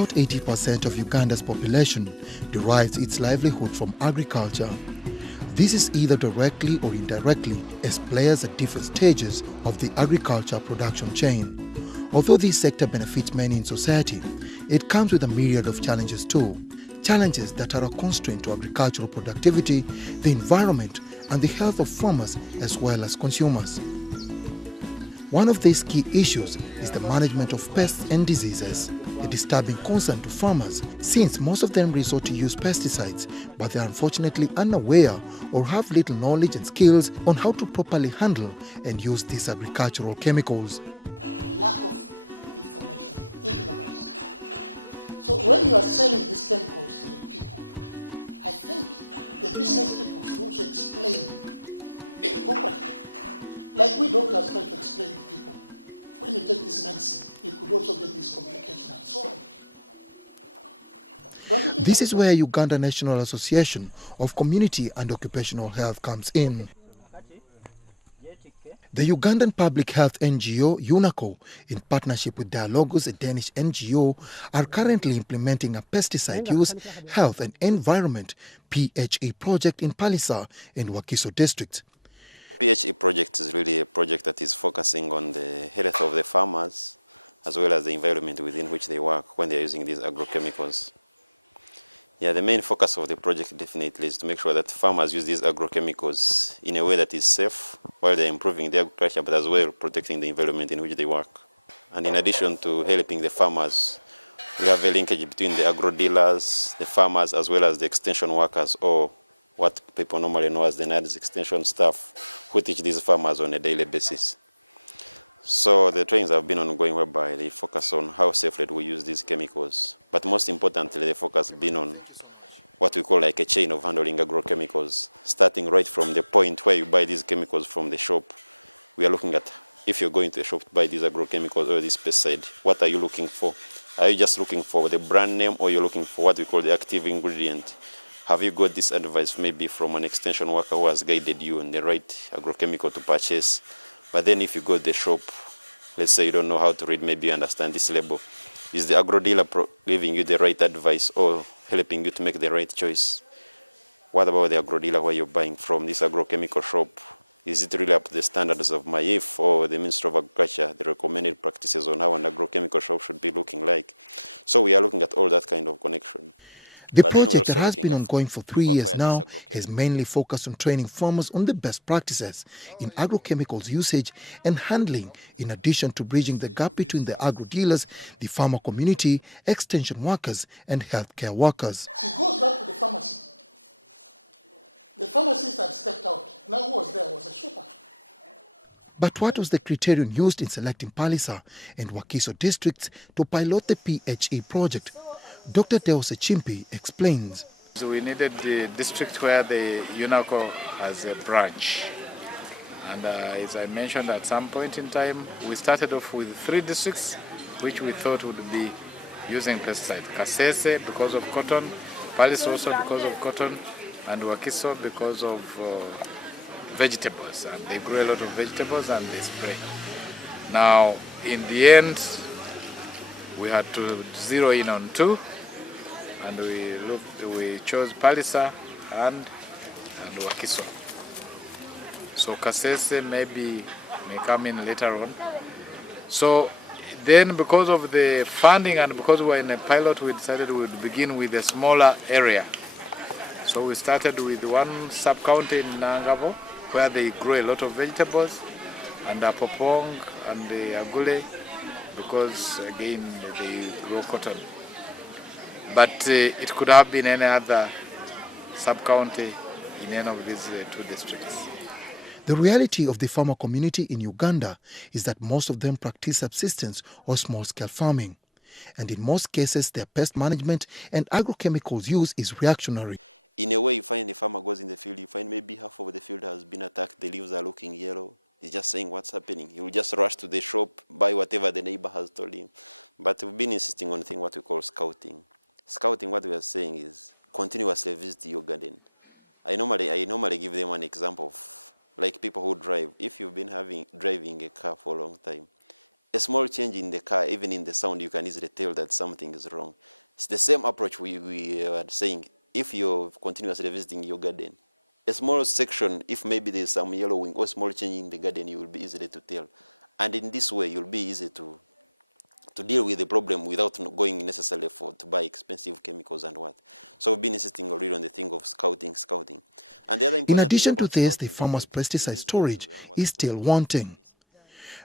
About 80% of Uganda's population derives its livelihood from agriculture. This is either directly or indirectly as players at different stages of the agriculture production chain. Although this sector benefits many in society, it comes with a myriad of challenges too. Challenges that are a constraint to agricultural productivity, the environment, and the health of farmers as well as consumers. One of these key issues is the management of pests and diseases, a disturbing concern to farmers since most of them resort to use pesticides, but they are unfortunately unaware or have little knowledge and skills on how to properly handle and use these agricultural chemicals. Lack of information, ignorance. So when you are selling these chemicals to the people, I think the business people should also explain properly. Like we doctors try to explain to people, when you take this medicine, you could also get this complication and so on. This is where Uganda National Association of Community and Occupational Health comes in. The Ugandan public health NGO, UNACOH, in partnership with DIALOGOS, a Danish NGO, are currently implementing a pesticide use, health and environment PHE project in Palisa in Wakiso district. PHE project is really a project that is focusing on the health of the farmers as well as the environment within which they work when they're using these agrochemicals. Yeah, the main focus of the project definitely is to make sure that farmers use these agrochemicals in a way that is safe while they're improving their agriculture, but as well protecting the environment in which they work. And in addition to helping the farmers, we have a linkage between the agro dealers, the farmers, as well as the extension workers, or what people normally know as the NADS extension staff, who teach these farmers on a daily basis. So the trainings have been ongoing whereby they focus on how safely we use these chemicals. But most importantly, the focus has been on what we call like a chain of handling agrochemicals, starting right from the point where you buy these chemicals from the shop. We are looking at if you're going to a shop to buy these agrochemicals or this pesticide, what are you looking for? Are you just looking for the brand name, or you're looking for what we call the active ingredient? Have you got this advice maybe from an extension worker who has guided you on the right agrochemical to purchase? But then if you go to the shop, let's say you don't know how to read, maybe you understand this label. Is the agro dealer giving you the right advice or helping you to make the right choice? What about the agro dealer where you're buying from, this agrochemical shop? Is it really up to the standards of MAIF or the Ministry of Agriculture, the recommended practices on how an agrochemical shop should be looking like? So we are looking at all that kind of connection. The project that has been ongoing for 3 years now is mainly focused on training farmers on the best practices in agrochemicals usage and handling, in addition to bridging the gap between the agro dealers, the farmer community, extension workers, and healthcare workers. It goes back to the pharmacy. The pharmacist had stepped out. Now who was there was a shopper. But what was the criterion used in selecting Palisa and Wakiso districts to pilot the PHE project? Dr. Deose Chimpi explains. So we needed the district where the UNACOH has a branch. And as I mentioned, at some point in time, we started off with 3 districts which we thought would be using pesticide. Kasese because of cotton, Palisa also because of cotton, and Wakiso because of vegetables. And they grow a lot of vegetables and they spray. Now, in the end, we had to zero in on 2, and we chose Palisa and Wakiso. So Kasese may come in later on. So then, because of the funding and because we were in a pilot, we decided we would begin with a smaller area. So we started with one sub-county in Nangabo, where they grow a lot of vegetables, and Apopong and the Agule, because again they grow cotton. But it could have been any other sub-county in any of these 2 districts. The reality of the farmer community in Uganda is that most of them practice subsistence or small-scale farming. And in most cases, their pest management and agrochemicals use is reactionary. In a way, you find the farmer goes in the field, you find maybe half of the field has been attacked, the leaves are looking yellow. He's just saying what's happening. He will just rush to the shop, buy whatever the neighbor has told him. But we've been insisting on a thing what we call scouting. Scouting, what we are saying is continuously visit your garden. I normally give them an example of like people who drive. If you've been driving a car for a long time, a small change in the car, even in the sound, you can easily tell that something is wrong. It's the same approach we are saying. If you're continuously visiting your garden, a small section, if maybe there's some yellowing or small change in the garden, you will be easily to tell. And in this way, you'll be easy to deal with the problem without going necessarily to buy expensive chemicals and what. So we've been insisting already on the thing of scouting. And the other In important addition thing to about this, the scouting farmers' is that pesticide in this storage area where is still wanting.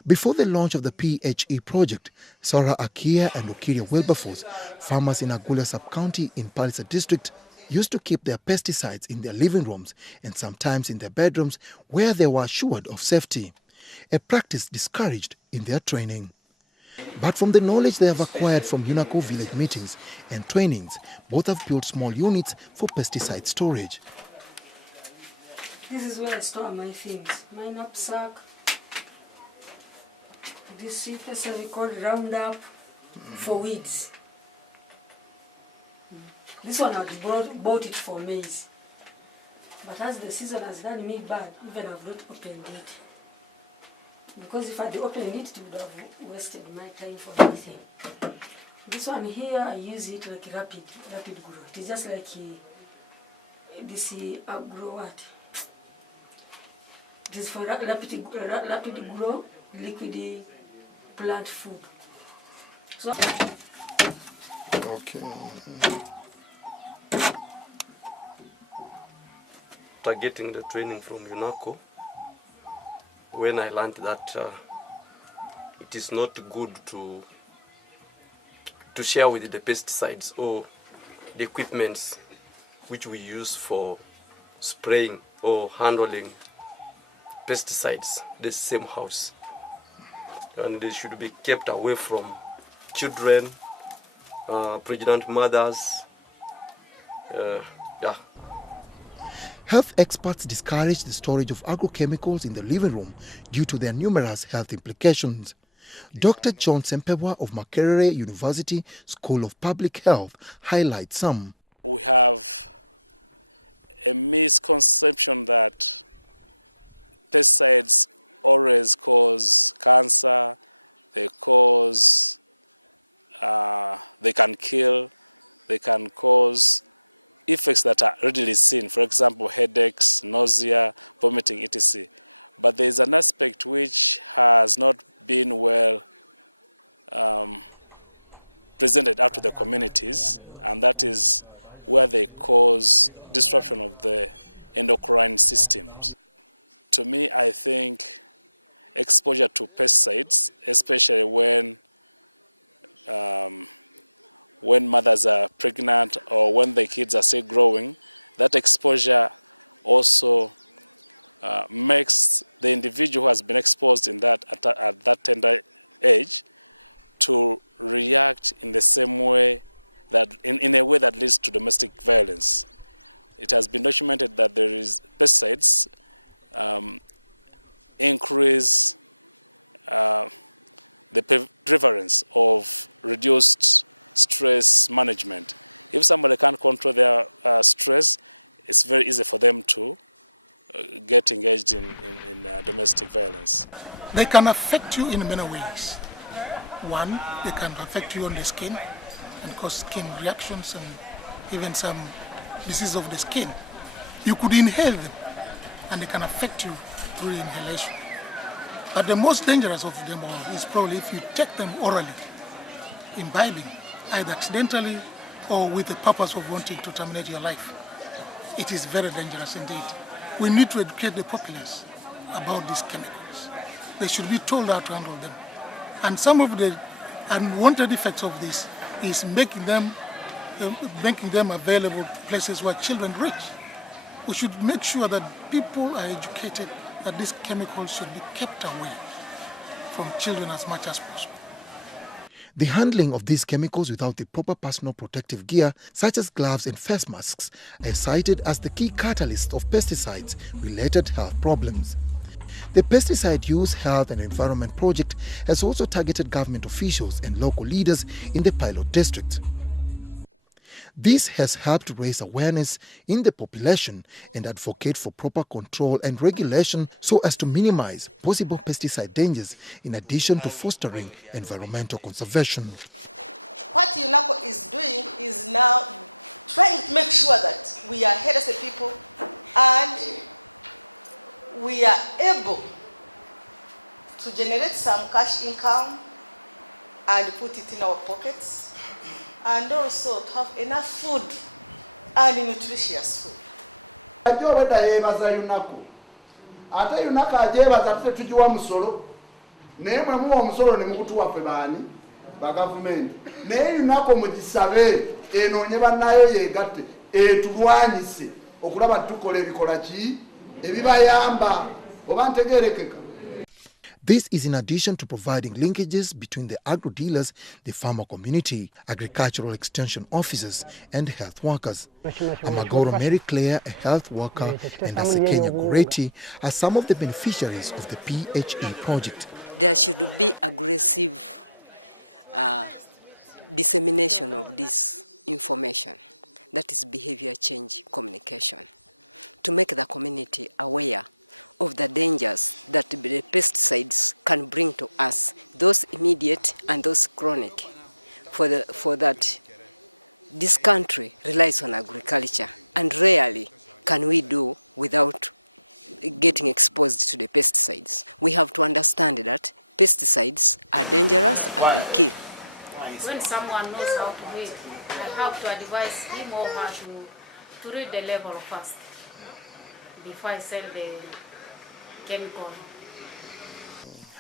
Before the launch of the PHE project, Sarah Akia and Okiria Wilberforce, farmers in Agula sub-county in Palisa district, used to keep their pesticides in their living rooms and sometimes in their bedrooms where they were assured of safety, a practice discouraged in their training. But from the knowledge they have acquired from UNACOH village meetings and trainings, both have built small units for pesticide storage. This is where I store my things, my knapsack. This pesticide we call Roundup for weeds. This one I bought it for maize. But as the season has done me bad, even I've not opened it. Because if I had opened it, it would have wasted my time for anything. This one here, I use it like rapid grow. It is just like this grow what? It is for rapid grow, liquid plant food. So Okay. After getting the training from UNACOH, when I learned that it is not good to share with the pesticides or the equipments which we use for spraying or handling pesticides the same house, and they should be kept away from children, pregnant mothers. Health experts discourage the storage of agrochemicals in the living room due to their numerous health implications. Dr. John Sempewa of Makerere University School of Public Health highlights some. We have a misconception that pesticides always cause cancer, they can kill, they can cause effects that are readily seen, for example, headaches, nausea, vomiting, etc. But there is an aspect which has not been well presented out to the communities, and that is where they cause disruption of the endocrine systems. To me, I think exposure to pesticides, especially when mothers are pregnant or when the kids are still growing, that exposure also makes the individual who has been exposed at that tender age to react in the same way, that in a way that leads to domestic violence. It has been documented that there is pesticides increase the prevalence of reduced stress management. If somebody can't control their stress, it's very easy for them to get engaged in domestic violence. They can affect you in many ways. One, they can affect you on the skin and cause skin reactions and even some disease of the skin. You could inhale them and they can affect you through inhalation. But the most dangerous of them all is probably if you take them orally, imbibing, either accidentally or with the purpose of wanting to terminate your life. It is very dangerous indeed. We need to educate the populace about these chemicals. They should be told how to handle them. And some of the unwanted effects of this is making them available to places where children reach. We should make sure that people are educated that these chemicals should be kept away from children as much as possible. The handling of these chemicals without the proper personal protective gear, such as gloves and face masks, are cited as the key catalyst of pesticides-related health problems. The Pesticide Use, Health and Environment Project has also targeted government officials and local leaders in the pilot district. This has helped raise awareness in the population and advocate for proper control and regulation so as to minimize possible pesticide dangers in addition to fostering environmental conservation. What UNACOH is doing is now trying to make sure that we are healthy people and we are able to generate some cash income and put it in our pockets, and also to have enough food and nutritious food. Ate UNACOH ajebaza tute tujiwa musolo naye mwe muwa omusolo ne mukutuwa ffe baani ba gavumenti naye UNACOH mugisabe enoonye bannayo yeegatte etulwanyise okulaba tukola ebikola ki ebibayamba oba ntegeerekeka. This is in addition to providing linkages between the agro-dealers, the farmer community, agricultural extension officers, and health workers. Amagoro Mary Claire, a health worker, and Asekenya Goreti are some of the beneficiaries of the PHE project. There should be aggressive dissemination of this information, that is behavior change communication, to make the community aware of the dangers that the pesticides can bring to us, those immediate and those chronic, for that this country relies on agriculture, and rarely can we do without getting exposed to the pesticides. We have to understand that pesticides are dangerous and they kill. When someone knows how to read, I have to advise him or her to read the level first before I sell the chemical.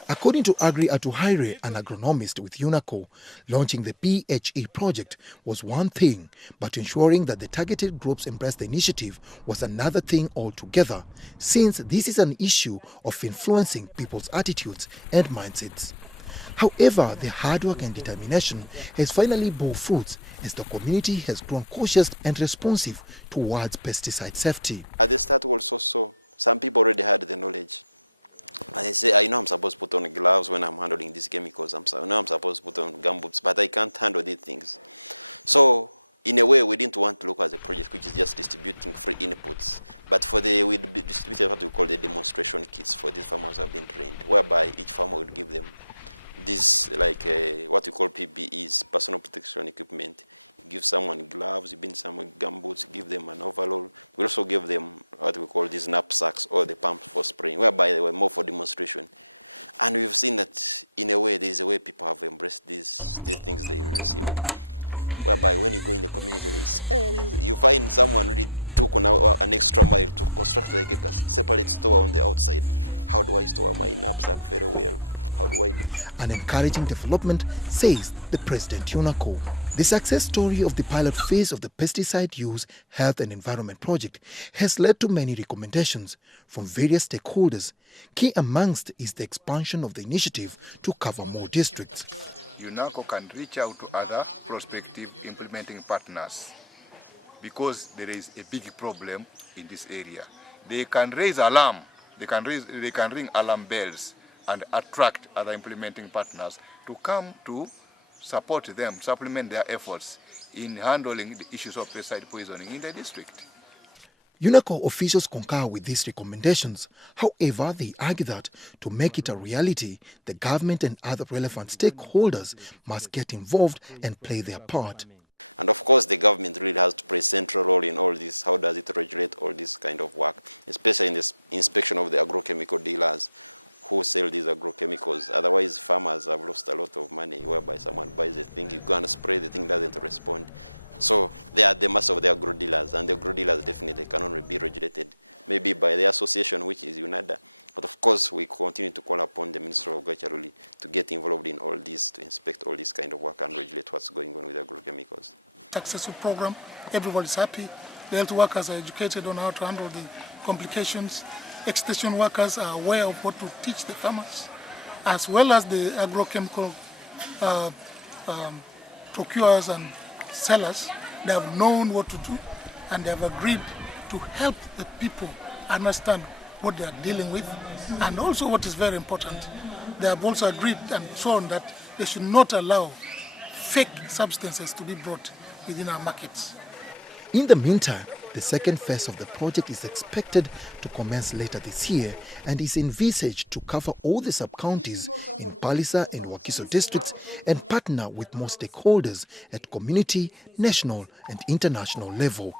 According to Agri Atuhaire, an agronomist with UNACOH, launching the PHE project was one thing, but ensuring that the targeted groups embrace the initiative was another thing altogether, since this is an issue of influencing people's attitudes and mindsets. However, the hard work and determination has finally borne fruits as the community has grown cautious and responsive towards pesticide safety. At the start also, some people already had the knowledge. And they say, I know I'm supposed to put on gloves when I'm handling these chemicals. I know I'm supposed to put on gumboots, but I can't handle these things. So, in a way, we didn't want to look at the project which is just distributing free inputs. But we distributed what we call the demonstration kits for these farmers who have been trained, whereby each farmer would give them this, like what we call PPEs, personal protection equipment. Give someone gloves, you give someone gumboots, give them an overall. We also give them what we call these knapsacks or the pumps for spraying, whereby they were more for demonstration. And we've seen that in a way, there's a way people have embraced these things they receive. Whereby when you go in the community, you find someone really took an extra mile to construct like a separate store on the outside. How do I store my knapsack very well? How do I do? An encouraging development, says the President UNACOH. The success story of the pilot phase of the Pesticide Use, Health and Environment Project has led to many recommendations from various stakeholders. Key amongst is the expansion of the initiative to cover more districts. UNACOH can reach out to other prospective implementing partners because there is a big problem in this area. They can raise alarm, they can ring alarm bells and attract other implementing partners to come to support them, supplement their efforts in handling the issues of pesticide poisoning in the district. UNACOH officials concur with these recommendations. However, they argue that to make it a reality, the government and other relevant stakeholders must get involved and play their part. And of course, the government really has to play a central role in all this. How does it regulate all this kind of work, especially in the inspection of the agrochemical dealers who sell these agrochemicals. Otherwise, farmers have lost a lot of money, whereby someone buys a thing, you go and spray, the thing doesn't respond. So they are the mass of the agro dealers, and the agro dealers definitely can only be regulated, maybe by the association, which is UNADA. But of course, we continue to call upon the Minister of Agriculture to get involved in all this, to inspect all this kind of work and regulate what's going on with agrochemicals. Successful program, everybody's happy. The health workers are educated on how to handle the complications. Extension workers are aware of what to teach the farmers, as well as the agrochemical procurers and sellers. They have known what to do, and they have agreed to help the people understand what they are dealing with, and also what is very important, they have also agreed and shown that they should not allow fake substances to be brought within our markets. In the meantime, the second phase of the project is expected to commence later this year and is envisaged to cover all the sub-counties in Palisa and Wakiso districts and partner with more stakeholders at community, national and international level.